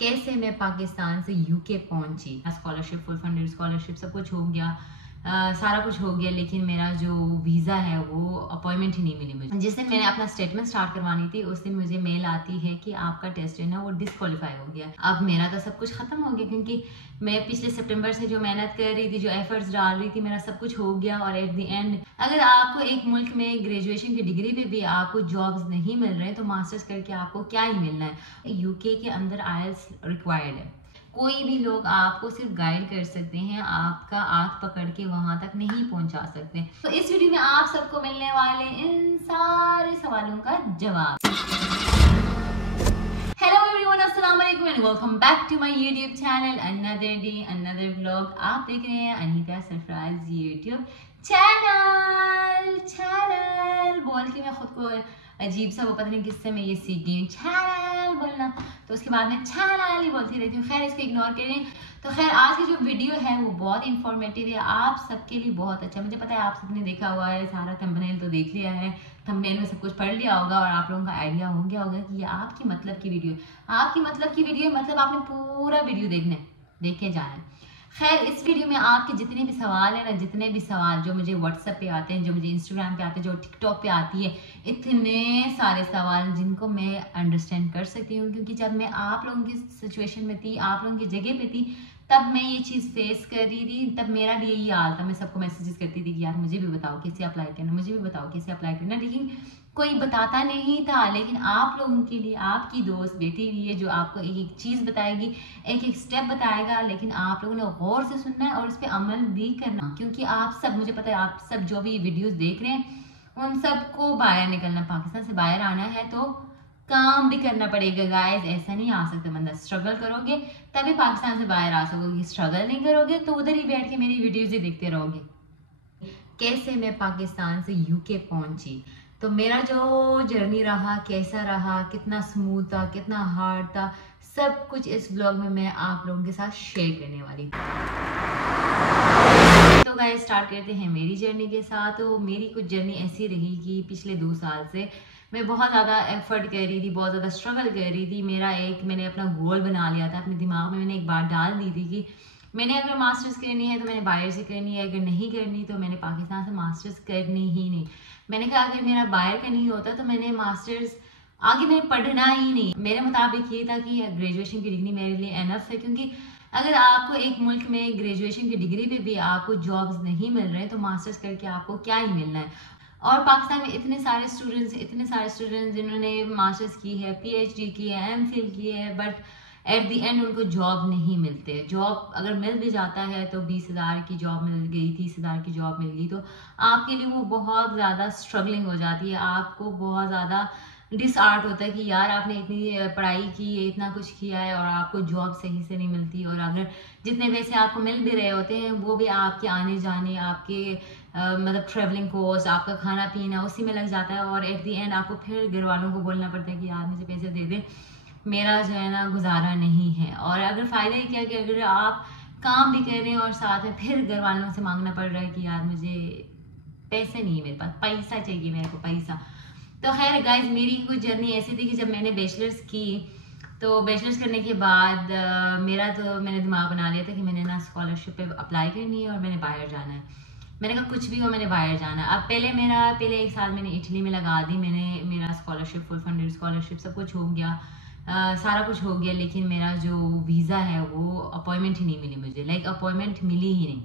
कैसे मैं पाकिस्तान से यूके पहुंची। स्कॉलरशिप, फुल फंडेड स्कॉलरशिप, सब कुछ हो गया, सारा कुछ हो गया, लेकिन मेरा जो वीज़ा है वो अपॉइंटमेंट ही नहीं मिली मुझे। जिस दिन मैंने अपना स्टेटमेंट स्टार्ट करवानी थी उस दिन मुझे मेल आती है कि आपका टेस्ट है ना वो डिस्क्वालीफाई हो गया। अब मेरा तो सब कुछ खत्म हो गया, क्योंकि मैं पिछले सितंबर से जो मेहनत कर रही थी, जो एफर्ट्स डाल रही थी, मेरा सब कुछ हो गया। और एट द एंड अगर आपको एक मुल्क में ग्रेजुएशन की डिग्री पे भी आपको जॉब्स नहीं मिल रहे तो मास्टर्स करके आपको क्या ही मिलना है। यूके के अंदर आईएलटीएस रिक्वायर्ड है। कोई भी लोग आपको सिर्फ गाइड कर सकते हैं, आपका हाथ पकड़ के वहां तक नहीं पहुंचा सकते। तो इस वीडियो में आप सबको मिलने वाले इन सारे सवालों का जवाब। हेलो एवरीवन, अस्सलाम वालेकुम and welcome back to my YouTube channel. Another day another vlog. आप देख रहे हैं अनीता सरफराज यूट्यूब चैनल बोल के मैं खुद को अजीब सा, वो पता नहीं किससे मैं ये सीख गई हूँ चैनल बोलना, तो उसके बाद में चैनल ही बोलती रहती हूँ। खैर, इसको इग्नोर करें। तो खैर, आज की जो वीडियो है वो बहुत इंफॉर्मेटिव है, आप सबके लिए बहुत अच्छा। मुझे पता है आप सबने देखा हुआ है, सारा थंबनेल तो देख लिया है, थंबनेल में सब कुछ पढ़ लिया होगा और आप लोगों का आइडिया हो गया होगा कि ये आपकी मतलब की वीडियो है। आपकी मतलब की वीडियो मतलब आपने पूरा वीडियो देखना है, देखे जाना है। खैर, इस वीडियो में आपके जितने भी सवाल है ना, जितने भी सवाल जो मुझे व्हाट्सएप पे आते हैं, जो मुझे इंस्टाग्राम पे आते हैं, जो टिकटॉक पे आती है, इतने सारे सवाल जिनको मैं अंडरस्टैंड कर सकती हूँ, क्योंकि जब मैं आप लोगों की सिचुएशन में थी, आप लोगों की जगह पे थी, तब मैं ये चीज़ फेस कर रही थी। तब मेरा भी यही हाल था, मैं सबको मैसेजेस करती थी कि यार मुझे भी बताओ कैसे अप्लाई करना, मुझे भी बताओ कैसे अप्लाई करना, लेकिन कोई बताता नहीं था। लेकिन आप लोगों के लिए आपकी दोस्त बैठी हुई है जो आपको एक एक चीज़ बताएगी, एक एक स्टेप बताएगा, लेकिन आप लोगों ने गौर से सुनना है और इस पर अमल भी करना, क्योंकि आप सब, मुझे पता है आप सब जो भी वीडियोस देख रहे हैं उन सबको बाहर निकलना, पाकिस्तान से बाहर आना है, तो काम भी करना पड़ेगा गाइस। ऐसा नहीं आ सकता बंदा, स्ट्रगल करोगे तभी पाकिस्तान से बाहर आ सकोगे। स्ट्रगल नहीं करोगे तो उधर ही बैठ के मेरी वीडियोज ही देखते रहोगे। कैसे मैं पाकिस्तान से यूके पहुंची, तो मेरा जो जर्नी रहा, कैसा रहा, कितना स्मूथ था, कितना हार्ड था, सब कुछ इस ब्लॉग में मैं आप लोगों के साथ शेयर करने वाली हूँ। तो गाइस, स्टार्ट करते हैं मेरी जर्नी के साथ। तो मेरी कुछ जर्नी ऐसी रही कि पिछले 2 साल से मैं बहुत ज़्यादा एफर्ट कर रही थी, बहुत ज़्यादा स्ट्रगल कर रही थी। मैंने अपना गोल बना लिया था अपने दिमाग में, मैंने एक बात डाल दी थी कि मैंने अगर मास्टर्स करनी है तो मैंने बाहर से करनी है, अगर नहीं करनी तो मैंने पाकिस्तान से मास्टर्स करनी ही नहीं। मैंने कहा अगर मेरा बाहर का नहीं होता तो मैंने मास्टर्स आगे मैंने पढ़ना ही नहीं। मेरे मुताबिक ये था कि ग्रेजुएशन की डिग्री मेरे लिए एनफ है, क्योंकि अगर आपको एक मुल्क में ग्रेजुएशन की डिग्री पे भी आपको जॉब्स नहीं मिल रहे तो मास्टर्स करके आपको क्या ही मिलना है। और पाकिस्तान में इतने सारे स्टूडेंट्स जिन्होंने मास्टर्स की है, पीएचडी की है, एमफिल की है, बट एट द एंड उनको जॉब नहीं मिलते। जॉब अगर मिल भी जाता है तो 20,000 की जॉब मिल गई, 30,000 की जॉब मिल गई, तो आपके लिए वो बहुत ज़्यादा स्ट्रगलिंग हो जाती है। आपको बहुत ज़्यादा डिसआर्ट होता है कि यार आपने इतनी पढ़ाई की है, इतना कुछ किया है और आपको जॉब सही से नहीं मिलती, और अगर जितने पैसे आपको मिल भी रहे होते हैं वो भी आपके आने जाने, आपके मतलब ट्रैवलिंग कॉस्ट, आपका खाना पीना उसी में लग जाता है। और एट द एंड आपको फिर घर वालों को बोलना पड़ता है कि यार मुझे पैसे दे दे, मेरा जो है ना गुजारा नहीं है। और अगर फ़ायदा ही क्या कि अगर आप काम भी कर रहे हैं और साथ में फिर घर वालों से मांगना पड़ रहा है कि यार मुझे पैसे नहीं है, मेरे पास पैसा चाहिए, मेरे को पैसा। तो खैर गाइज, मेरी कुछ जर्नी ऐसी थी कि जब मैंने बैचलर्स की, तो बैचलर्स करने के बाद मैंने दिमाग बना लिया था कि मैंने ना स्कॉलरशिप पे अप्लाई करनी है और मैंने बाहर जाना है। मैंने कहा कुछ भी हो, मैंने बाहर जाना है। अब पहले 1 साल मैंने इटली में लगा दी। मेरा स्कॉलरशिप, फुल फंडेड स्कॉलरशिप, सब कुछ हो गया, सारा कुछ हो गया, लेकिन मेरा जो वीज़ा है वो अपॉइंटमेंट ही नहीं मिली मुझे। अपॉइंटमेंट मिली ही नहीं।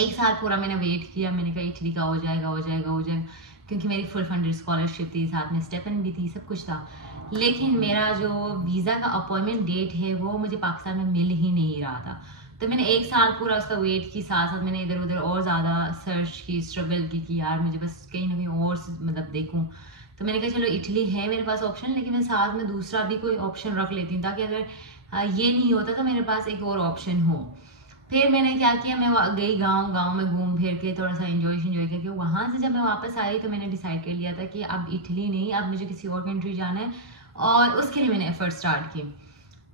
1 साल पूरा मैंने वेट किया, मैंने कहा इटली का हो जाएगा, क्योंकि मेरी फुल फंडेड स्कॉलरशिप थी, साथ में स्टेपन भी थी, सब कुछ था। लेकिन मेरा जो वीज़ा का अपॉइंटमेंट डेट है वो मुझे पाकिस्तान में मिल ही नहीं रहा था। तो मैंने 1 साल पूरा उसका वेट की, साथ साथ मैंने इधर उधर और ज़्यादा सर्च की, स्ट्रगल की कि यार मुझे बस कहीं ना कहीं और मतलब देखूँ। तो मैंने कहा चलो इटली है मेरे पास ऑप्शन, लेकिन मैं साथ में दूसरा भी कोई ऑप्शन रख लेती हूँ ताकि अगर ये नहीं होता तो मेरे पास एक और ऑप्शन हो। फिर मैंने क्या किया, मैं गई गांव में घूम फिर के थोड़ा सा एंजॉय करके वहाँ से जब मैं वापस आई तो मैंने डिसाइड कर लिया था कि अब इटली नहीं, अब मुझे किसी और कंट्री जाना है, और उसके लिए मैंने एफर्ट स्टार्ट की।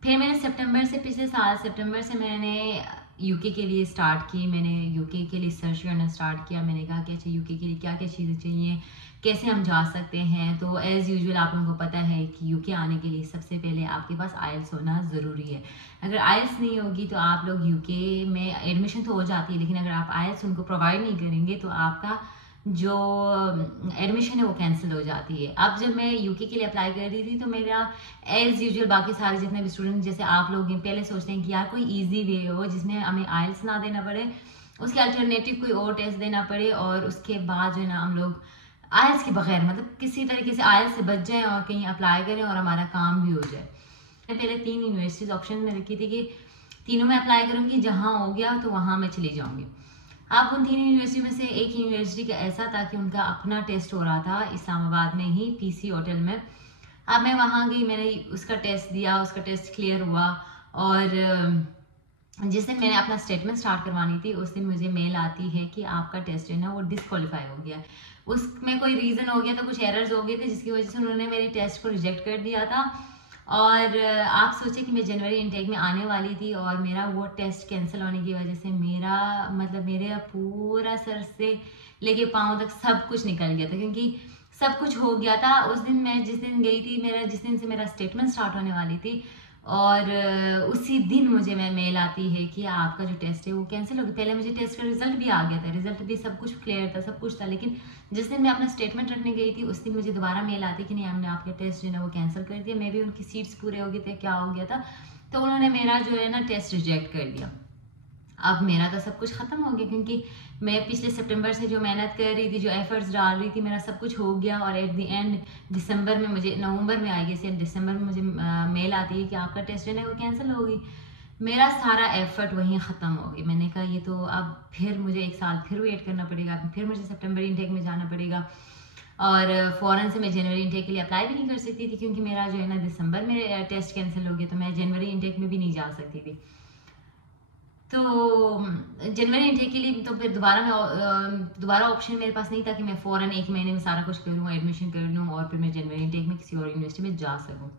फिर मैंने पिछले साल सितंबर से मैंने यूके के लिए स्टार्ट की, मैंने यूके के लिए सर्च करना स्टार्ट किया। मैंने कहा कि अच्छा यूके के लिए क्या क्या चीज़ें चाहिए, कैसे हम जा सकते हैं। तो एज़ यूजुअल आप लोगों को पता है कि यूके आने के लिए सबसे पहले आपके पास आइल्स होना ज़रूरी है। अगर आइल्स नहीं होगी तो आप लोग यूके में एडमिशन तो हो जाती है, लेकिन अगर आप आइल्स उनको प्रोवाइड नहीं करेंगे तो आपका जो एडमिशन है वो कैंसिल हो जाती है। अब जब मैं यूके के लिए अप्लाई कर रही थी तो मेरा एज़ यूजुअल बाकी सारे जितने भी स्टूडेंट जैसे आप लोग हैं पहले सोचते हैं कि यार कोई ईजी वे हो जिसमें हमें आइल्स ना देना पड़े, उसके अल्टरनेटिव कोई और टेस्ट देना पड़े, और उसके बाद जो है ना हम लोग आइल्स के बगैर मतलब किसी तरीके से आइल्स से बच जाएं और कहीं अप्लाई करें और हमारा काम भी हो जाए। मैं पहले 3 यूनिवर्सिटीज ऑप्शन में रखी थी कि तीनों में अप्लाई करूँगी, जहाँ हो गया तो वहाँ मैं चली जाऊँगी। अब उन 3 यूनिवर्सिटी में से एक यूनिवर्सिटी का ऐसा था कि उनका अपना टेस्ट हो रहा था इस्लामाबाद में ही पीसी होटल में। अब मैं वहाँ गई, मैंने उसका टेस्ट दिया, उसका टेस्ट क्लियर हुआ, और जिस दिन मैंने अपना स्टेटमेंट स्टार्ट करवानी थी उस दिन मुझे मेल आती है कि आपका टेस्ट है ना वो डिसक्वालीफाई हो गया। उसमें कोई रीज़न हो गया था, कुछ एरर्स हो गए थे जिसकी वजह से उन्होंने मेरी टेस्ट को रिजेक्ट कर दिया था। और आप सोचें कि मैं जनवरी इनटेक में आने वाली थी और मेरा वो टेस्ट कैंसिल होने की वजह से मेरा मतलब मेरे पूरा सर से लेके पाँव तक सब कुछ निकल गया था, क्योंकि सब कुछ हो गया था। उस दिन मैं जिस दिन गई थी, जिस दिन से मेरा स्टेटमेंट स्टार्ट होने वाली थी, और उसी दिन मुझे मेल आती है कि आपका जो टेस्ट है वो कैंसिल हो गया। पहले मुझे टेस्ट का रिजल्ट भी आ गया था, रिजल्ट भी सब कुछ क्लियर था, सब कुछ था, लेकिन जिस दिन मैं अपना स्टेटमेंट रखने गई थी उस दिन मुझे दोबारा मेल आती कि नहीं हमने आपका टेस्ट जो है ना वो कैंसिल कर दिया। मे भी उनकी सीट्स पूरे हो गए थे, क्या हो गया था, तो उन्होंने मेरा जो है ना टेस्ट रिजेक्ट कर दिया। अब मेरा तो सब कुछ ख़त्म हो गया, क्योंकि मैं पिछले सितंबर से जो मेहनत कर रही थी, जो एफर्ट्स डाल रही थी, मेरा सब कुछ हो गया। और एट द एंड दिसंबर में मुझे, नवंबर में आई गई, दिसंबर में मुझे मेल आती है कि आपका टेस्ट है ना वो कैंसिल हो गई। मेरा सारा एफर्ट वहीं ख़त्म हो गया। मैंने कहा ये तो अब फिर मुझे 1 साल फिर वेट करना पड़ेगा, फिर मुझे सितंबर इनटेक में जाना पड़ेगा, और फ़ौरन से मैं जनवरी इनटेक के लिए अप्लाई भी नहीं कर सकती थी, क्योंकि मेरा जो है ना दिसंबर में टेस्ट कैंसिल हो गया, तो मैं जनवरी इनटेक में भी नहीं जा सकती थी। तो जनवरी इनटेक के लिए तो फिर दोबारा ऑप्शन मेरे पास नहीं था कि मैं फ़ौरन 1 महीने में सारा कुछ करूँ, एडमिशन कर लूँ और फिर मैं जनवरी इनटेक में किसी और यूनिवर्सिटी में जा सकूँ।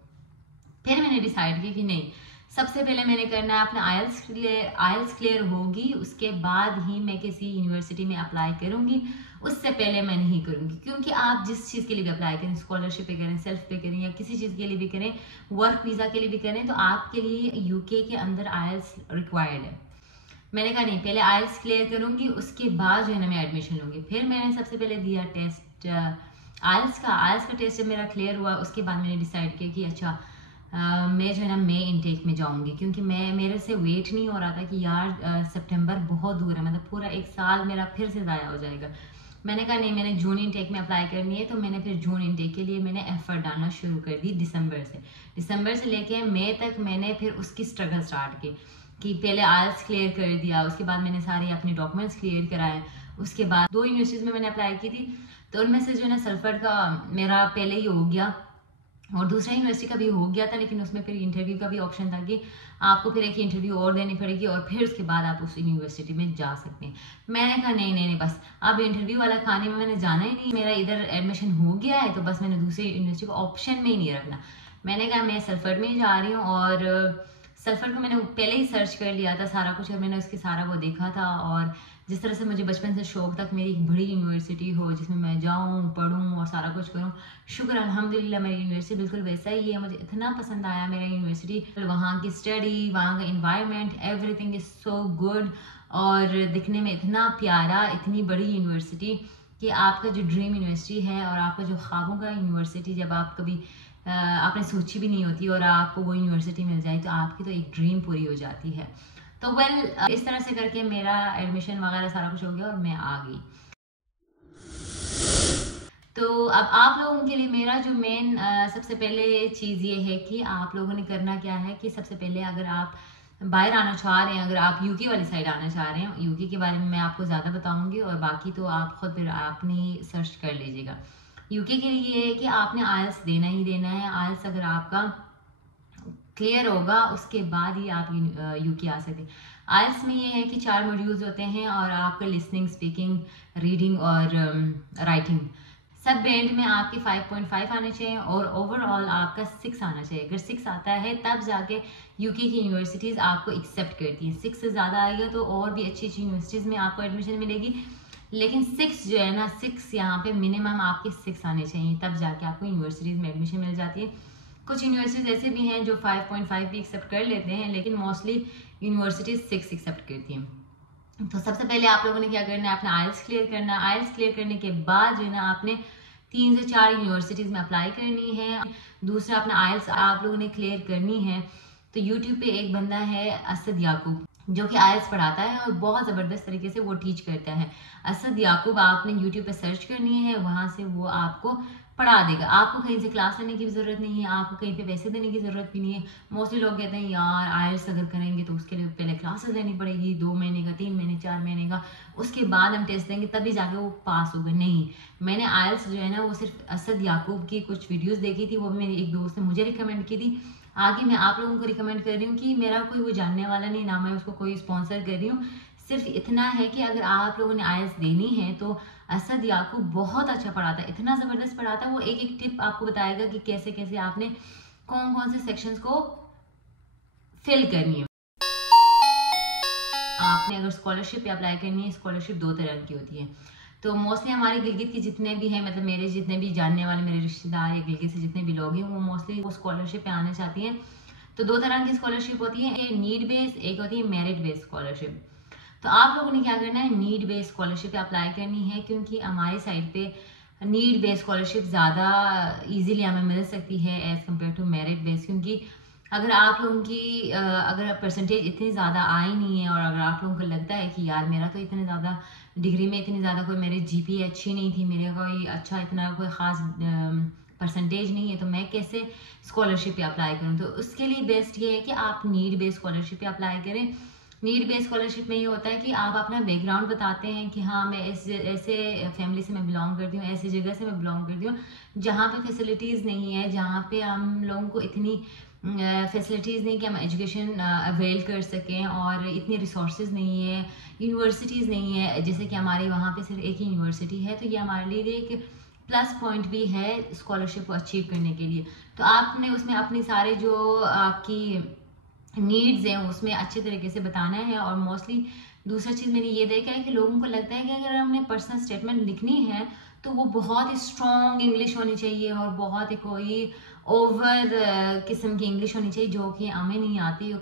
फिर मैंने डिसाइड किया कि नहीं, सबसे पहले मैंने करना है अपना आइल्स क्लियर होगी, उसके बाद ही मैं किसी यूनिवर्सिटी में अप्लाई करूँगी, उससे पहले मैं नहीं करूँगी। क्योंकि आप जिस चीज़ के लिए भी अप्लाई करें, स्कॉलरशिप पे करें, सेल्फ पे करें, या किसी चीज़ के लिए भी करें, वर्क वीज़ा के लिए भी करें, तो आपके लिए यूके के अंदर आइल्स रिक्वायर्ड है। मैंने कहा नहीं, पहले आइल्स क्लियर करूँगी, उसके बाद जो है ना मैं एडमिशन लूँगी। फिर मैंने सबसे पहले दिया टेस्ट आइल्स का टेस्ट जब मेरा क्लियर हुआ उसके बाद मैंने डिसाइड किया कि अच्छा मैं जो है ना मई इनटेक में जाऊँगी, क्योंकि मेरे से वेट नहीं हो रहा था कि यार सितंबर बहुत दूर है, मतलब पूरा 1 साल मेरा फिर से ज़ाया हो जाएगा। मैंने कहा नहीं, मैंने जून इनटेक में अप्लाई करनी है, तो मैंने फिर जून इनटेक के लिए मैंने एफर्ट डालना शुरू कर दी। दिसंबर से लेके मई तक मैंने फिर उसकी स्ट्रगल स्टार्ट की कि पहले आइल्स क्लियर कर दिया, उसके बाद मैंने सारे अपने डॉक्यूमेंट्स क्लियर कराए। उसके बाद 2 यूनिवर्सिटीज़ में मैंने अप्लाई की थी, तो उनमें से जो है ना सल्फर का मेरा पहले ही हो गया और दूसरा यूनिवर्सिटी का भी हो गया था, लेकिन उसमें फिर इंटरव्यू का भी ऑप्शन था कि आपको फिर एक इंटरव्यू और देनी पड़ेगी और फिर उसके बाद आप उस यूनिवर्सिटी में जा सकते हैं। मैंने कहा नहीं, बस अब इंटरव्यू वाला खाने में मैंने जाना ही नहीं, मेरा इधर एडमिशन हो गया है, तो बस मैंने दूसरी यूनिवर्सिटी को ऑप्शन में ही नहीं रखना। मैंने कहा मैं सल्फर में ही जा रही हूँ, और सल्फर को मैंने पहले ही सर्च कर लिया था सारा कुछ, और मैंने उसके सारा वो देखा था। और जिस तरह से मुझे बचपन से शौक था कि मेरी एक बड़ी यूनिवर्सिटी हो जिसमें मैं जाऊं, पढूं और सारा कुछ करूं, शुक्र अल्हम्दुलिल्लाह मेरी यूनिवर्सिटी बिल्कुल वैसा ही है। मुझे इतना पसंद आया मेरा यूनिवर्सिटी, वहाँ की स्टडी, वहाँ का environment, everything is so good, और दिखने में इतना प्यारा, इतनी बड़ी यूनिवर्सिटी कि आपका जो ड्रीम यूनिवर्सिटी है और आपका जो ख्वाबों का यूनिवर्सिटी, जब आप कभी आपने सोची भी नहीं होती और आपको वो यूनिवर्सिटी मिल जाए तो आपकी तो एक ड्रीम पूरी हो जाती है। तो इस तरह से करके मेरा एडमिशन वगैरह सारा कुछ हो गया और मैं आ गई। तो अब आप लोगों के लिए मेरा जो मेन सबसे पहले चीज़ ये है कि आप लोगों ने करना क्या है कि सबसे पहले अगर आप बाहर आना चाह रहे हैं, अगर आप यूके वाली साइड आना चाह रहे हैं, यूके के बारे में मैं आपको ज़्यादा बताऊंगी और बाकी तो आप खुद फिर आपने सर्च कर लीजिएगा। यूके के लिए ये है कि आपने आइल्स देना ही देना है। आइल्स अगर आपका क्लियर होगा उसके बाद ही आप यूके आ सकते हैं। आइल्स में ये है कि 4 मॉड्यूल्स होते हैं और आपका लिसनिंग, स्पीकिंग, रीडिंग और राइटिंग सब बैंड में आपके 5.5 आने चाहिए और ओवरऑल आपका 6 आना चाहिए। अगर 6 आता है तब जाके यूके की यूनिवर्सिटीज़ आपको एक्सेप्ट करती हैं। 6 से ज़्यादा आएगा तो और भी अच्छी अच्छी यूनिवर्सिटीज़ में आपको एडमिशन मिलेगी, लेकिन 6 जो है ना, 6 यहाँ पे मिनिमम आपके 6 आने चाहिए, तब जाके आपको यूनिवर्सिटीज़ में एडमिशन मिल जाती है। कुछ यूनिवर्सिटीज़ ऐसे भी हैं जो 5.5 भी एक्सेप्ट कर लेते हैं, लेकिन मोस्टली यूनिवर्सिटीज़ 6 एक्सेप्ट करती हैं। तो सबसे पहले आप लोगों ने क्या करना है, अपना आइल्स क्लियर करना। आइल्स क्लियर करने के बाद जो है ना, आपने 3 से 4 यूनिवर्सिटीज़ में अप्लाई करनी है। दूसरा, अपना आइल्स आप लोगों ने क्लियर करनी है। तो यूट्यूब पे एक बंदा है असद याकूब, जो कि आइल्स पढ़ाता है और बहुत ज़बरदस्त तरीके से वो टीच करता है। असद याकूब आपने यूट्यूब पे सर्च करनी है, वहाँ से वो आपको पढ़ा देगा। आपको कहीं से क्लास लेने की भी ज़रूरत नहीं है, आपको कहीं पे पैसे देने की ज़रूरत भी नहीं है। मोस्टली लोग कहते हैं यार आइल्स अगर करेंगे तो उसके लिए पहले क्लासेस लेनी पड़ेगी, 2 महीने का, 3 महीने, 4 महीने का, उसके बाद हम टेस्ट देंगे तभी जाके वो पास होगा। नहीं, मैंने आइल्स जो है ना वो सिर्फ असद याकूब की कुछ वीडियोज़ देखी थी, वो भी मेरी एक दोस्त ने मुझे रिकमेंड की थी। आगे मैं आप लोगों को रिकमेंड कर रही हूँ कि मेरा कोई वो जानने वाला नहीं, ना मैं उसको कोई स्पॉन्सर कर रही हूँ। सिर्फ इतना है कि अगर आप लोगों ने आइल्स देनी है तो असद याकूब बहुत अच्छा पढ़ाता है, इतना ज़बरदस्त पढ़ाता है। वो एक एक टिप आपको बताएगा कि कैसे कैसे आपने कौन कौन से सेक्शंस को फिल करनी है। आपने अगर स्कॉलरशिप पे अप्लाई करनी है, स्कॉलरशिप 2 तरह की होती है। तो मोस्टली हमारे गिलगित के जितने भी हैं, मतलब मेरे जितने भी जानने वाले मेरे रिश्तेदार या गिलगित से जितने भी लोग हैं, वो मोस्टली वो स्कॉलरशिप पे आना चाहती हैं। तो 2 तरह की स्कॉलरशिप होती है, एक नीड बेस्ड, एक होती है मेरिट बेस्ड स्कॉलरशिप। तो आप लोगों ने क्या करना है, नीड बेस्ड स्कॉलरशिप पे अप्लाई करनी है, क्योंकि हमारी साइड पे नीड बेस्ड स्कॉलरशिप ज़्यादा इजीली हमें मिल सकती है as compare to merit based. क्योंकि अगर आप लोगों की अगर परसेंटेज इतनी ज़्यादा आई नहीं है और अगर आप लोगों को लगता है कि यार मेरा तो इतने ज़्यादा डिग्री में इतनी ज़्यादा कोई मेरी जीपीए अच्छी नहीं थी, मेरे कोई अच्छा इतना कोई ख़ास परसेंटेज नहीं है, तो मैं कैसे स्कॉलरशिप पे अप्लाई करूँ। तो उसके लिए बेस्ट ये है कि आप नीड बेस्ड स्कॉलरशिप पे अप्लाई करें। नीड बेस्ड स्कॉलरशिप में ये होता है कि आप अपना बैकग्राउंड बताते हैं कि हाँ मैं ऐसे फैमिली से मैं बिलोंग करती हूँ, ऐसी जगह से मैं बिलोंग करती हूँ जहाँ पे फैसिलिटीज़ नहीं है, जहाँ पे हम लोगों को इतनी फैसिलिटीज़ नहीं कि हम एजुकेशन अवेल कर सकें, और इतनी रिसोर्सेज नहीं है, यूनिवर्सिटीज़ नहीं है। जैसे कि हमारे वहाँ पे सिर्फ एक ही यूनिवर्सिटी है, तो ये हमारे लिए एक प्लस पॉइंट भी है स्कॉलरशिप को अचीव करने के लिए। तो आपने उसमें अपनी सारे जो आपकी नीड्स हैं उसमें अच्छे तरीके से बताना है। और मोस्टली दूसरा चीज़ मैंने ये देखा है कि लोगों को लगता है कि अगर हमने पर्सनल स्टेटमेंट लिखनी है तो वो बहुत ही स्ट्रॉन्ग इंग्लिश होनी चाहिए और बहुत ही कोई ओवर किस्म की इंग्लिश होनी चाहिए, जो कि हमें नहीं आती, और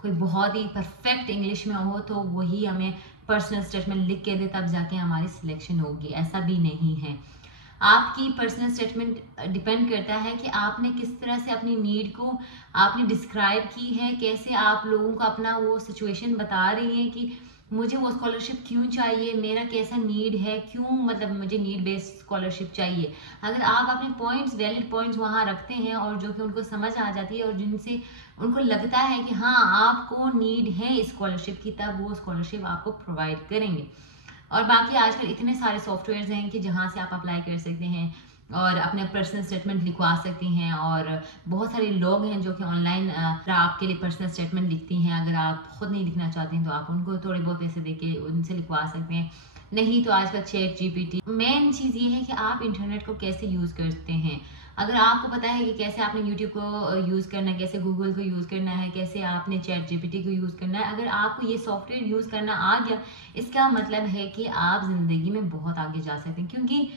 कोई बहुत ही परफेक्ट इंग्लिश में हो तो वही हमें पर्सनल स्टेटमेंट लिख के दे तब जाके हमारी सिलेक्शन होगी। ऐसा भी नहीं है। आपकी पर्सनल स्टेटमेंट डिपेंड करता है कि आपने किस तरह से अपनी नीड को आपने डिस्क्राइब की है, कैसे आप लोगों को अपना वो सिचुएशन बता रही हैं कि मुझे वो स्कॉलरशिप क्यों चाहिए, मेरा कैसा नीड है, क्यों मतलब मुझे नीड बेस्ड स्कॉलरशिप चाहिए। अगर आप अपने पॉइंट्स, वैलिड पॉइंट्स वहाँ रखते हैं और जो कि उनको समझ आ जाती है और जिनसे उनको लगता है कि हाँ आपको नीड है स्कॉलरशिप की, तब वो स्कॉलरशिप आपको प्रोवाइड करेंगे। और बाकी आजकल इतने सारे सॉफ्टवेयर्स हैं कि जहाँ से आप अप्लाई कर सकते हैं और अपने पर्सनल स्टेटमेंट लिखवा सकती हैं। और बहुत सारे लोग हैं जो कि ऑनलाइन आपके लिए पर्सनल स्टेटमेंट लिखती हैं। अगर आप खुद नहीं लिखना चाहते हैं तो आप उनको थोड़े बहुत पैसे देके उनसे लिखवा सकते हैं। नहीं तो आजकल चैट जीपीटी। मेन चीज़ ये है कि आप इंटरनेट को कैसे यूज़ करते हैं। अगर आपको पता है कि कैसे आपने यूट्यूब को यूज़ करना है, कैसे गूगल को यूज़ करना है, कैसे आपने चैट जीपीटी को यूज़ करना है, अगर आपको ये सॉफ्टवेयर यूज़ करना आ गया, इसका मतलब है कि आप ज़िंदगी में बहुत आगे जा सकते हैं। क्योंकि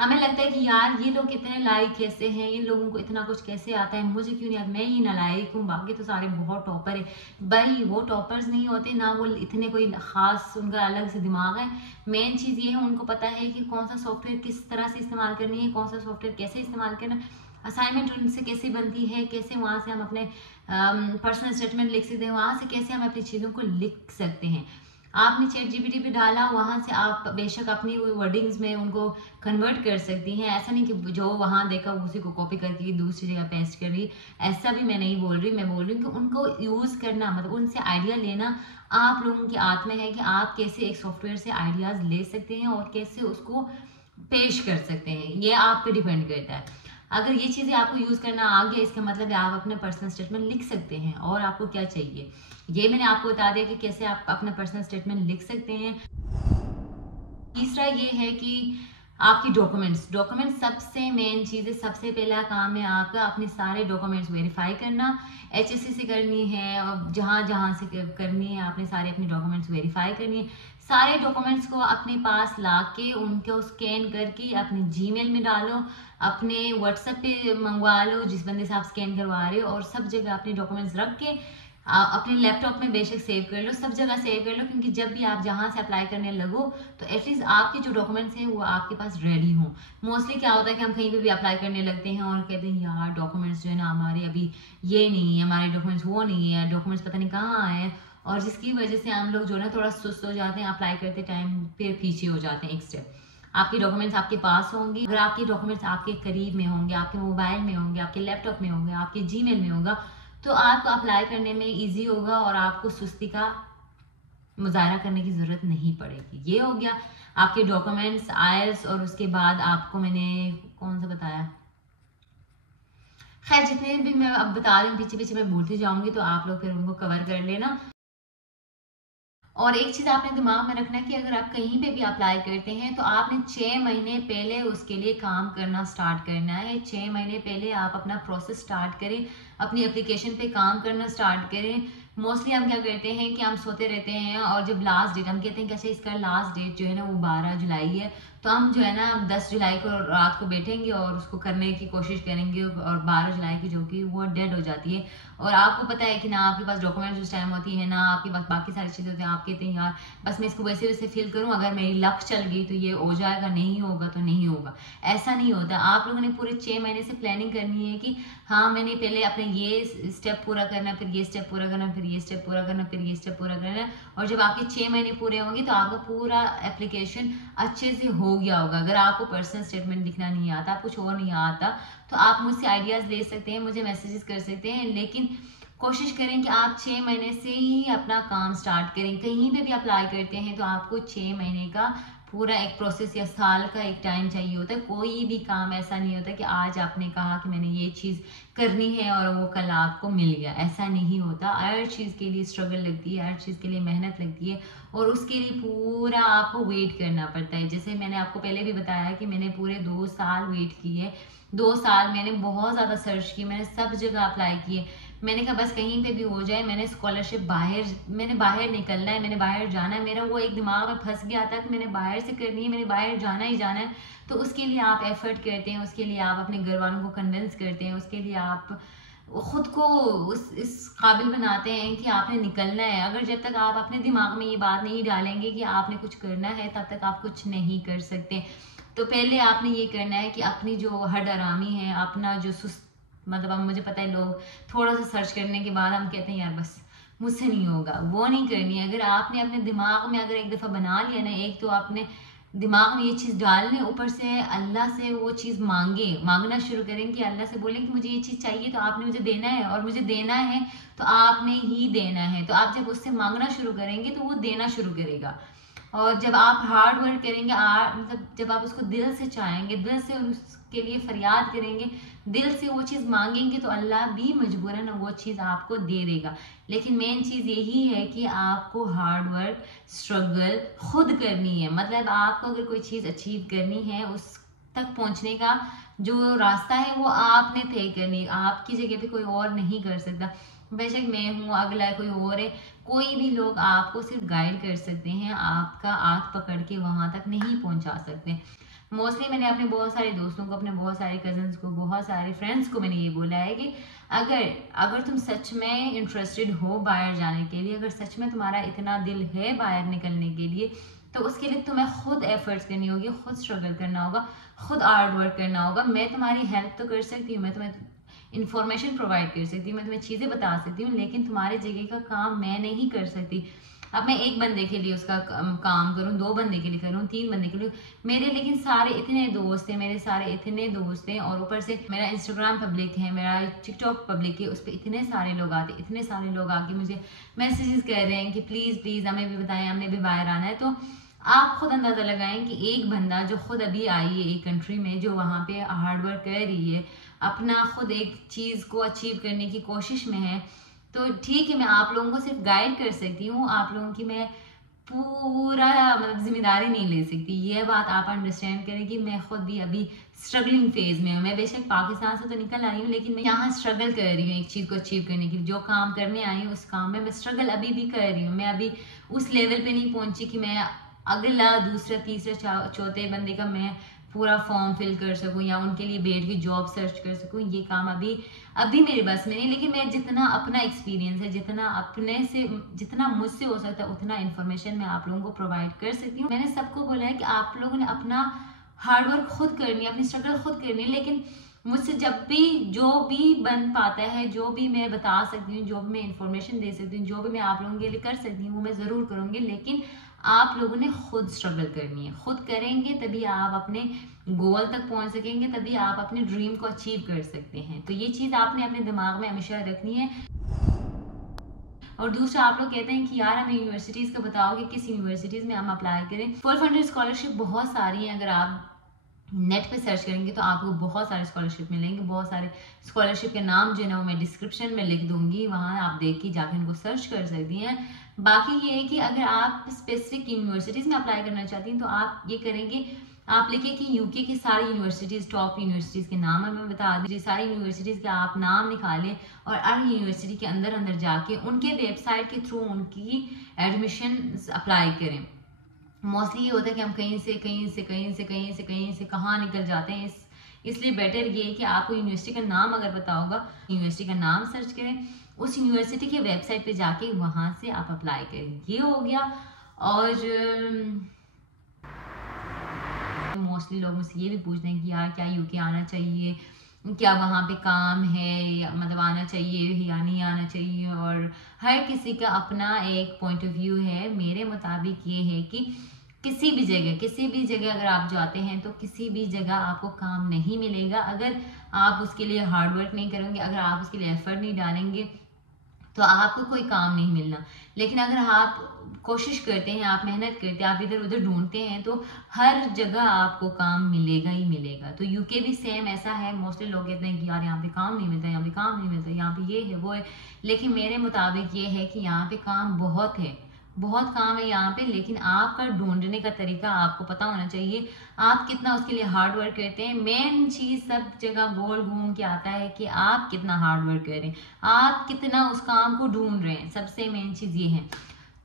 हमें लगता है कि यार ये लोग कितने लायक कैसे हैं, इन लोगों को इतना कुछ कैसे आता है, मुझे क्यों नहीं आता, मैं ही नालायक हूँ, बाकी तो सारे बहुत टॉपर है। भाई वो टॉपर्स नहीं होते ना, वो इतने कोई ख़ास उनका अलग से दिमाग है। मेन चीज़ ये है उनको पता है कि कौन सा सॉफ्टवेयर किस तरह से इस्तेमाल करनी है, कौन सा सॉफ्टवेयर कैसे इस्तेमाल करना है, असाइनमेंट उनसे कैसे बनती है, कैसे वहाँ से हम अपने पर्सनल स्टेटमेंट लिख सकते हैं, वहाँ से कैसे हम अपनी चीज़ों को लिख सकते हैं। आपने चैट जीपीटी पे डाला, वहाँ से आप बेशक अपनी वर्डिंग्स में उनको कन्वर्ट कर सकती हैं। ऐसा नहीं कि जो वहाँ देखा उसी को कॉपी करके दूसरी जगह पेस्ट कर रही, ऐसा भी मैं नहीं बोल रही। मैं बोल रही हूँ कि उनको यूज़ करना, मतलब उनसे आइडिया लेना आप लोगों के हाथ में है कि आप कैसे एक सॉफ्टवेयर से आइडियाज़ ले सकते हैं और कैसे उसको पेश कर सकते हैं। ये आप पे डिपेंड करता है। अगर ये चीज़ें आपको यूज़ करना आ गया, इसका मतलब है आप अपना पर्सनल स्टेटमेंट लिख सकते हैं। और आपको क्या चाहिए ये मैंने आपको बता दिया कि कैसे आप अपना पर्सनल स्टेटमेंट लिख सकते हैं। तीसरा ये है कि आपकी डॉक्यूमेंट्स डॉक्यूमेंट्स सबसे मेन चीज़ है। सबसे पहला काम है आपका अपने सारे डॉक्यूमेंट्स वेरीफाई करना। HSC से करनी है और जहाँ जहाँ से करनी है आपने सारे अपने डॉक्यूमेंट्स वेरीफाई करनी है। सारे डॉक्यूमेंट्स को अपने पास ला के उनको स्कैन करके अपने जीमेल में डालो, अपने व्हाट्सएप पे मंगवा लो जिस बंदे से आप स्कैन करवा रहे हो, और सब जगह अपने डॉक्यूमेंट्स रख के अपने लैपटॉप में बेशक सेव कर लो, सब जगह सेव कर लो, क्योंकि जब भी आप जहाँ से अप्लाई करने लगो तो एटलीस्ट आपके जो डॉक्यूमेंट्स हैं वो आपके पास रेडी हों। मोस्टली क्या होता है कि हम कहीं पे भी अप्लाई करने लगते हैं और कहते हैं यार डॉक्यूमेंट्स जो है ना हमारे अभी ये नहीं है, हमारे डॉक्यूमेंट्स वो नहीं है, डॉक्यूमेंट्स पता नहीं कहाँ आए, और जिसकी वजह से हम लोग जो है ना थोड़ा सुस्त हो जाते हैं, अप्लाई करते टाइम फिर पीछे हो जाते हैं एक स्टेप। आपके डॉक्यूमेंट्स आपके पास होंगे, अगर आपके डॉक्यूमेंट्स आपके करीब में होंगे, आपके मोबाइल में होंगे, आपके लैपटॉप में होंगे, आपके जीमेल में होगा, तो आपको अप्लाई करने में इजी होगा और आपको सुस्ती का मुजाहरा करने की जरूरत नहीं पड़ेगी। ये हो गया आपके डॉक्यूमेंट्स, आयल्स, और उसके बाद आपको मैंने कौन सा बताया, खैर जितने भी मैं अब बता रही हूँ पीछे पीछे मैं भूलती जाऊंगी तो आप लोग फिर उनको कवर कर लेना। और एक चीज आपने दिमाग में रखना है कि अगर आप कहीं पे भी अप्लाई करते हैं तो आपने 6 महीने पहले उसके लिए काम करना स्टार्ट करना है। 6 महीने पहले आप अपना प्रोसेस स्टार्ट करें, अपनी एप्लीकेशन पे काम करना स्टार्ट करें। मोस्टली हम क्या करते हैं कि हम सोते रहते हैं और जब लास्ट डेट हम कहते हैं कि अच्छा इसका लास्ट डेट जो है ना वो 12 जुलाई है, तो हम जो है ना 10 जुलाई को रात को बैठेंगे और उसको करने की कोशिश करेंगे, और 12 जुलाई की जो कि वो डेड हो जाती है। और आपको पता है कि ना आपके पास डॉक्यूमेंट्स उस टाइम होती है, ना आपके पास बाकी सारी चीज़ें होती हैं, आप कहते हैं यार बस मैं इसको वैसे वैसे फिल करूँ, अगर मेरी लक चल गई तो ये हो जाएगा, नहीं होगा तो नहीं होगा। ऐसा नहीं होता। आप लोगों ने पूरे 6 महीने से प्लानिंग करनी है कि हाँ मैंने पहले अपने ये स्टेप पूरा करना, फिर ये स्टेप पूरा करना, फिर ये स्टेप पूरा करना, फिर ये स्टेप पूरा करना, और जब आपके 6 महीने पूरे होंगे तो आपका पूरा एप्लीकेशन अच्छे से हो गया होगा। अगर आपको पर्सनल स्टेटमेंट लिखना नहीं आता, कुछ और नहीं आता, तो आप मुझसे आइडियाज ले सकते हैं, मुझे मैसेजेस कर सकते हैं, लेकिन कोशिश करें कि आप 6 महीने से ही अपना काम स्टार्ट करें। कहीं पे भी अप्लाई करते हैं तो आपको 6 महीने का पूरा एक प्रोसेस या साल का एक टाइम चाहिए होता है। कोई भी काम ऐसा नहीं होता कि आज आपने कहा कि मैंने ये चीज़ करनी है और वो कल आपको मिल गया, ऐसा नहीं होता। हर चीज़ के लिए स्ट्रगल लगती है, हर चीज़ के लिए मेहनत लगती है, और उसके लिए पूरा आपको वेट करना पड़ता है। जैसे मैंने आपको पहले भी बताया कि मैंने पूरे 2 साल वेट किए। 2 साल मैंने बहुत ज़्यादा सर्च की, मैंने सब जगह अप्लाई किए। मैंने कहा बस कहीं पे भी हो जाए, मैंने स्कॉलरशिप मैंने बाहर निकलना है, मैंने बाहर जाना है। मेरा वो एक दिमाग में फंस गया था कि मैंने बाहर से करनी है, मैंने बाहर जाना ही जाना है। तो उसके लिए आप एफर्ट करते हैं, उसके लिए आप अपने घर वालों को कन्विंस करते हैं, उसके लिए आप खुद को इस काबिल बनाते हैं कि आपने निकलना है। अगर जब तक आप अपने दिमाग में ये बात नहीं डालेंगे कि आपने कुछ करना है, तब तक आप कुछ नहीं कर सकते। तो पहले आपने ये करना है कि अपनी जो हड आरामी है, अपना जो मतलब अब मुझे पता है लोग थोड़ा सा सर्च करने के बाद हम कहते हैं यार बस मुझसे नहीं होगा, वो नहीं करनी है। अगर आपने अपने दिमाग में अगर एक दफ़ा बना लिया ना, एक तो आपने दिमाग में ये चीज़ डाल लें, ऊपर से अल्लाह से वो चीज़ मांगना शुरू करें कि अल्लाह से बोलें कि मुझे ये चीज़ चाहिए, तो आपने मुझे देना है, और मुझे देना है तो आपने ही देना है। तो आप जब उससे मांगना शुरू करेंगे तो वो देना शुरू करेगा। और जब आप हार्ड वर्क करेंगे, मतलब जब आप उसको दिल से चाहेंगे, दिल से उसके लिए फरियाद करेंगे, दिल से वो चीज़ मांगेंगे, तो अल्लाह भी मजबूरन वो चीज़ आपको दे देगा। लेकिन मेन चीज़ यही है कि आपको हार्ड वर्क, स्ट्रगल खुद करनी है। मतलब आपको अगर कोई चीज़ अचीव करनी है, उस तक पहुंचने का जो रास्ता है वो आपने तय करनी है, आपकी जगह पे कोई और नहीं कर सकता। बेशक मैं हूँ, अगला कोई और है, कोई भी लोग आपको सिर्फ गाइड कर सकते हैं, आपका हाथ पकड़ के वहां तक नहीं पहुंचा सकते। मोस्टली मैंने अपने बहुत सारे दोस्तों को, अपने बहुत सारे कजन्स को, बहुत सारे फ्रेंड्स को मैंने ये बोला है कि अगर अगर तुम सच में इंटरेस्टेड हो बाहर जाने के लिए, अगर सच में तुम्हारा इतना दिल है बाहर निकलने के लिए, तो उसके लिए तुम्हें खुद एफर्ट्स करनी होगी, खुद स्ट्रगल करना होगा, खुद हार्ड वर्क करना होगा। मैं तुम्हारी हेल्प तो कर सकती हूँ, मैं तुम्हें इन्फॉर्मेशन प्रोवाइड कर सकती हूँ, मैं तुम्हें चीज़ें बता सकती हूँ, लेकिन तुम्हारे जगह का काम मैं नहीं कर सकती। अब मैं एक बंदे के लिए उसका काम करूँ, 2 बंदे के लिए करूँ, 3 बंदे के लिए, मेरे लेकिन सारे इतने दोस्त हैं, मेरे सारे इतने दोस्त हैं, और ऊपर से मेरा इंस्टाग्राम पब्लिक है, मेरा टिकटॉक पब्लिक है, उस पर इतने सारे लोग आते, इतने सारे लोग आके मुझे मैसेजेस कर रहे हैं कि प्लीज़ प्लीज़ हमें भी बताएं, हमने भी बाहर आना है। तो आप खुद अंदाज़ा लगाएं कि एक बंदा जो खुद अभी आई है एक कंट्री में, जो वहाँ पे हार्ड वर्क कर रही है, अपना खुद एक चीज़ को अचीव करने की कोशिश में है, तो ठीक है मैं आप लोगों को सिर्फ गाइड कर सकती हूँ, आप लोगों की मैं पूरा मतलब जिम्मेदारी नहीं ले सकती। ये बात आप अंडरस्टैंड करें कि मैं खुद भी अभी स्ट्रगलिंग फेज में हूँ। मैं बेशक पाकिस्तान से तो निकल आई हूँ, लेकिन मैं यहाँ स्ट्रगल कर रही हूँ एक चीज़ को अचीव करने की। जो काम करने आई हूँ उस काम में मैं स्ट्रगल अभी भी कर रही हूँ। मैं अभी उस लेवल पे नहीं पहुंची कि मैं अगला दूसरा तीसरा चौथे बंदे का मैं पूरा फॉर्म फिल कर सकूं या उनके लिए बैठ के जॉब सर्च कर सकूं। ये काम अभी अभी मेरे बस में नहीं। लेकिन मैं जितना अपना एक्सपीरियंस है, जितना अपने से, जितना मुझसे हो सकता है उतना इन्फॉर्मेशन मैं आप लोगों को प्रोवाइड कर सकती हूँ। मैंने सबको बोला है कि आप लोगों ने अपना हार्डवर्क खुद करनी है, अपनी स्ट्रगल खुद करनी है। लेकिन मुझसे जब भी जो भी बन पाता है, जो भी मैं बता सकती हूँ, जो भी मैं इंफॉर्मेशन दे सकती हूँ, जो भी मैं आप लोगों के लिए कर सकती हूँ वो मैं ज़रूर करूँगी। लेकिन आप लोगों ने खुद स्ट्रगल करनी है। खुद करेंगे तभी आप अपने गोल तक पहुंच सकेंगे, तभी आप अपने ड्रीम को अचीव कर सकते हैं। तो ये चीज़ आपने अपने दिमाग में हमेशा रखनी है। और दूसरा, आप लोग कहते हैं कि यार हमें यूनिवर्सिटीज़ का बताओ कि किस यूनिवर्सिटीज़ में हम अप्लाई करें। फुल फंडेड स्कॉलरशिप बहुत सारी हैं। अगर आप नेट पे सर्च करेंगे तो आपको बहुत सारे स्कॉलरशिप मिलेंगे। बहुत सारे स्कॉलरशिप के नाम जो है ना वो मैं डिस्क्रिप्शन में लिख दूंगी, वहाँ आप देख के जाके उनको सर्च कर सकती हैं। बाकी ये है कि अगर आप स्पेसिफिक यूनिवर्सिटीज़ में अप्लाई करना चाहती हैं तो आप ये करेंगे, आप लिखे कि यूके की सारी यूनिवर्सिटीज़, टॉप यूनिवर्सिटीज़ के नाम हमें बता दीजिए। सारी यूनिवर्सिटीज़ के आप नाम निकालें और हर यूनिवर्सिटी के अंदर अंदर जाके उनके वेबसाइट के थ्रू उनकी एडमिशन अप्लाई करें। मोस्टली ये होता है कि हम कहीं से कहाँ निकल जाते हैं। इसलिए बेटर ये है कि आपको यूनिवर्सिटी का नाम अगर पता होगा, यूनिवर्सिटी का नाम सर्च करें, उस यूनिवर्सिटी के वेबसाइट पे जाके वहाँ से आप अप्लाई करें। ये हो गया। और मोस्टली लोग मुझसे ये भी पूछते हैं कि यार क्या यूके आना चाहिए, क्या वहाँ पे काम है, या मतलब आना चाहिए या नहीं आना चाहिए। और हर किसी का अपना एक पॉइंट ऑफ व्यू है। मेरे मुताबिक ये है कि किसी भी जगह अगर आप जाते हैं तो किसी भी जगह आपको काम नहीं मिलेगा अगर आप उसके लिए हार्डवर्क नहीं करेंगे, अगर आप उसके लिए एफर्ट नहीं डालेंगे तो आपको कोई काम नहीं मिलना। लेकिन अगर आप कोशिश करते हैं, आप मेहनत करते हैं, आप इधर उधर ढूंढते हैं तो हर जगह आपको काम मिलेगा ही मिलेगा। तो यूके भी सेम ऐसा है। मोस्टली लोग कहते हैं कि यार यहाँ पे काम नहीं मिलता, यहाँ पे काम नहीं मिलता, यहाँ पे ये है वो है। लेकिन मेरे मुताबिक ये है कि यहाँ पे काम बहुत है, बहुत काम है यहाँ पे। लेकिन आपका ढूंढने का तरीका आपको पता होना चाहिए, आप कितना उसके लिए हार्ड वर्क करते हैं। मेन चीज सब जगह गोल घूम के आता है कि आप कितना हार्ड वर्क कर रहे हैं, आप कितना उस काम को ढूंढ रहे हैं। सबसे मेन चीज ये है।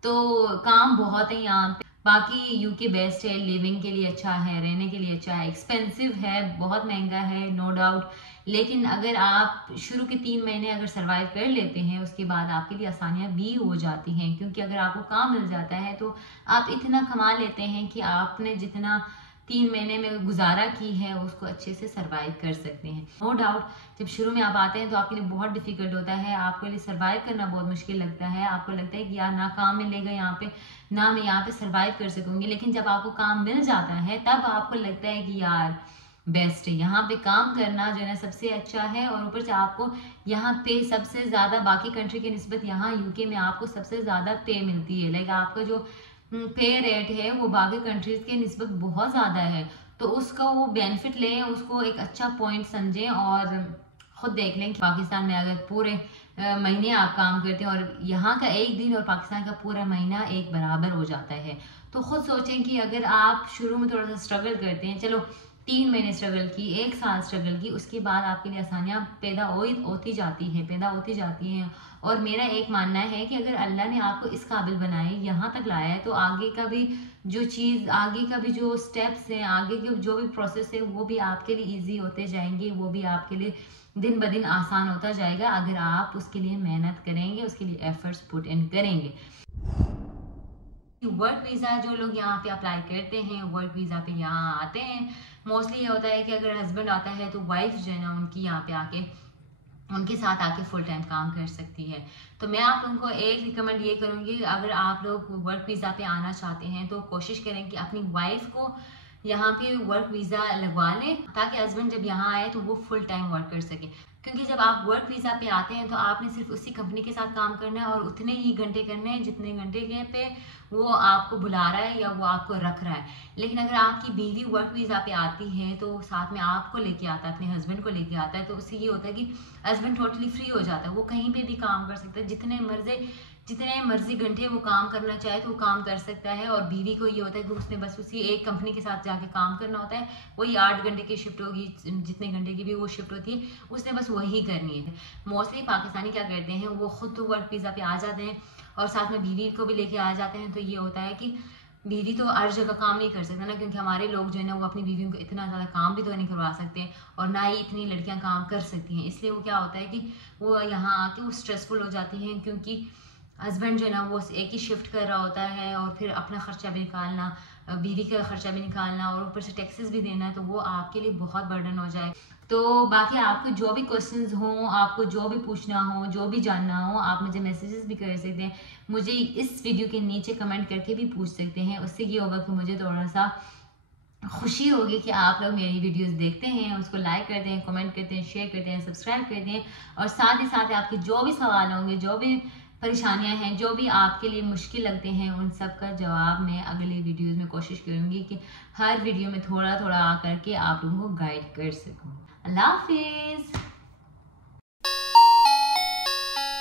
तो काम बहुत है यहाँ पे। बाकी यूके बेस्ट है, लिविंग के लिए अच्छा है, रहने के लिए अच्छा है। एक्सपेंसिव है, बहुत महंगा है, नो डाउट। लेकिन अगर आप शुरू के 3 महीने अगर सरवाइव कर लेते हैं, उसके बाद आपके लिए आसानियां भी हो जाती हैं। क्योंकि अगर आपको काम मिल जाता है तो आप इतना कमा लेते हैं कि आपने जितना 3 महीने में गुजारा की है उसको अच्छे से सरवाइव कर सकते हैं। नो डाउट जब शुरू में आप आते हैं तो आपके लिए बहुत डिफिकल्ट होता है, आपके लिए सरवाइव करना बहुत मुश्किल लगता है। आपको लगता है कि यार ना काम मिलेगा यहाँ पे, ना मैं यहाँ पे सरवाइव कर सकूंगी। लेकिन जब आपको काम मिल जाता है तब आपको लगता है कि यार बेस्ट है, यहाँ पे काम करना जो है ना सबसे अच्छा है। और ऊपर से आपको यहाँ पे सबसे ज़्यादा बाकी कंट्री की निस्बत यहाँ यूके में आपको सबसे ज़्यादा पे मिलती है। लाइक आपका जो पे रेट है वो बाकी कंट्रीज के निस्बत बहुत ज़्यादा है। तो उसका वो बेनिफिट लें, उसको एक अच्छा पॉइंट समझें और खुद देख लें कि पाकिस्तान में अगर पूरे महीने आप काम करते हैं और यहाँ का एक दिन और पाकिस्तान का पूरा महीना एक बराबर हो जाता है। तो खुद सोचें कि अगर आप शुरू में थोड़ा सा स्ट्रगल करते हैं, चलो 3 महीने स्ट्रगल की, 1 साल स्ट्रगल की, उसके बाद आपके लिए आसानियाँ पैदा होती जाती हैं। और मेरा एक मानना है कि अगर अल्लाह ने आपको इस काबिल बनाए, यहाँ तक लाया है, तो आगे का भी जो स्टेप्स हैं, आगे के जो भी प्रोसेस है वो भी आपके लिए ईजी होते जाएंगे, वो भी आपके लिए दिन ब दिन आसान होता जाएगा अगर आप उसके लिए मेहनत करेंगे, उसके लिए एफर्ट्स पुट इन करेंगे। वर्क वीज़ा जो लोग यहाँ पे अप्लाई करते हैं, वर्क वीज़ा पे यहाँ आते हैं, मोस्टली ये होता है कि अगर हस्बैंड आता है तो वाइफ जो है ना उनकी यहाँ पे आके उनके साथ आके फुल टाइम काम कर सकती है। तो मैं आप लोगों को एक रिकमेंड ये करूँगी, अगर आप लोग वर्क वीज़ा पे आना चाहते हैं तो कोशिश करें कि अपनी वाइफ को यहाँ पे वर्क वीज़ा लगवा लें ताकि हस्बैंड जब यहाँ आए तो वो फुल टाइम वर्क कर सके। क्योंकि जब आप वर्क वीज़ा पे आते हैं तो आपने सिर्फ उसी कंपनी के साथ काम करना है और उतने ही घंटे करने हैं जितने घंटे के पे वो आपको बुला रहा है या वो आपको रख रहा है। लेकिन अगर आपकी बीवी वर्क वीज़ा पे आती है तो साथ में आपको लेके आता है, अपने हस्बैंड को लेके आता है, तो उससे ये होता है कि हस्बैंड टोटली फ्री हो जाता है, वो कहीं पे भी काम कर सकता है, जितने मर्जी घंटे वो काम करना चाहे तो वो काम कर सकता है। और बीवी को ये होता है कि उसने बस उसी एक कंपनी के साथ जाके काम करना होता है, वही 8 घंटे की शिफ्ट होगी, जितने घंटे की भी वो शिफ्ट होती है उसने बस वही करनी है। मोस्टली पाकिस्तानी क्या करते हैं, वो खुद तो वर्क वीज़ा पे आ जाते हैं और साथ में बीवी को भी लेके आ जाते हैं। तो ये होता है कि बीवी तो हर जगह काम नहीं कर सकता ना, क्योंकि हमारे लोग जो है ना वो अपनी बीवियों को इतना ज़्यादा काम भी तो नहीं करवा सकते और ना ही इतनी लड़कियां काम कर सकती हैं। इसलिए वो क्या होता है कि वो यहाँ आके वो स्ट्रेसफुल हो जाती हैं, क्योंकि हस्बैंड जो है ना वो एक ही शिफ्ट कर रहा होता है और फिर अपना खर्चा भी निकालना, बीवी का खर्चा भी निकालना और ऊपर से टैक्सेस भी देना है, तो वो आपके लिए बहुत बर्डन हो जाए। तो बाकी आपको जो भी क्वेश्चंस हों, आपको जो भी पूछना हो, जो भी जानना हो, आप मुझे मैसेजेस भी कर सकते हैं, मुझे इस वीडियो के नीचे कमेंट करके भी पूछ सकते हैं। उससे ये होगा कि मुझे थोड़ा सा खुशी होगी कि आप लोग मेरी वीडियोस देखते हैं, उसको लाइक करते हैं, कमेंट करते हैं, शेयर करते हैं, सब्सक्राइब करते हैं। और साथ ही साथ आपके जो भी सवाल होंगे, जो भी परेशानियां हैं, जो भी आपके लिए मुश्किल लगते हैं, उन सब का जवाब मैं अगले वीडियोस में कोशिश करूंगी कि हर वीडियो में थोड़ा थोड़ा करके आप लोगों को गाइड कर सकूं। अल्लाह हाफिज़।